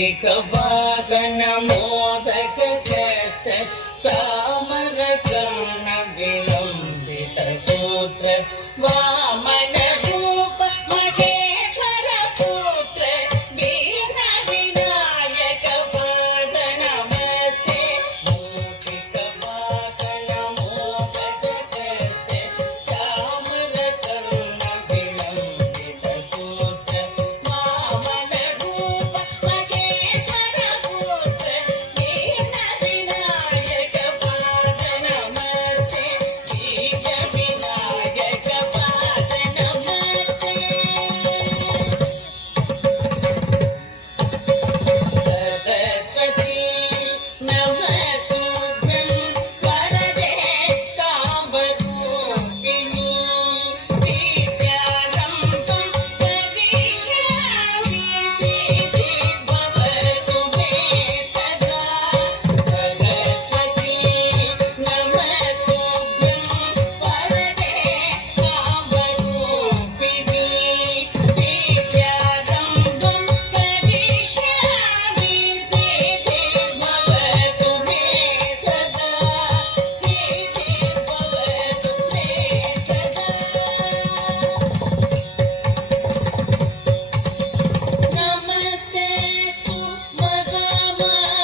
ಮೂಷಿಕ ವಾಗನ ಮೋದಕ ಕಷ್ಟ ಚಾಮರ ಕರ್ಣ ವಿಲಂಬಿತ ಸೂತ್ರ ವಾಮನ ರೂಪ ಮಹೇಶ್ವರ ಪುತ್ರ ದೀನ ವಿನಾಯಕ ಪಾದ ನಮಸ್ತೆ ಮೂಷಿಕ ವಾಗನ ಮೋದಕ ಕಷ್ಟ ಚಾಮರ ಕರ್ಣ ವಿಲಂಬಿತ ಸೂತ್ರ ವಾಮನ ರೂಪ ಮಹೇಶ್ವರ ಪುತ್ರ ದೀನ ವಿನಾಯಕ ಪಾದ ನಮಸ್ತೆ ದೀನ ವಿನಾಯಕ ಪಾದ ನಮಸ್ತೆ ಸರಸ್ವತಿ ನಮಸ್ತುಭ್ಯಂ ವರದೆ ಕಾಮರೂಪಿಣಿ ವಿದ್ಯಾರಂಭಂ ಕರಿಷ್ಯಾಮಿ ಸಿದ್ಧಿ ಭವತು ಮೇ ಸದಾ ಸರಸ್ವತಿ ನಮಸ್ತುಭ್ಯಂ ವರದೆ ಕಾಮರೂಪಿಣಿ ವಿದ್ಯಾರಂಭಂ ಕರಿಷ್ಯಾಮಿ ಸಿದ್ಧಿ ಭವತು ಮೇ ಸದಾ ಸಿದ್ಧಿ ಭವತು ಮೇ ಸದಾ ನಮಸ್ತೆ ಮಹಾಮಾಯಾ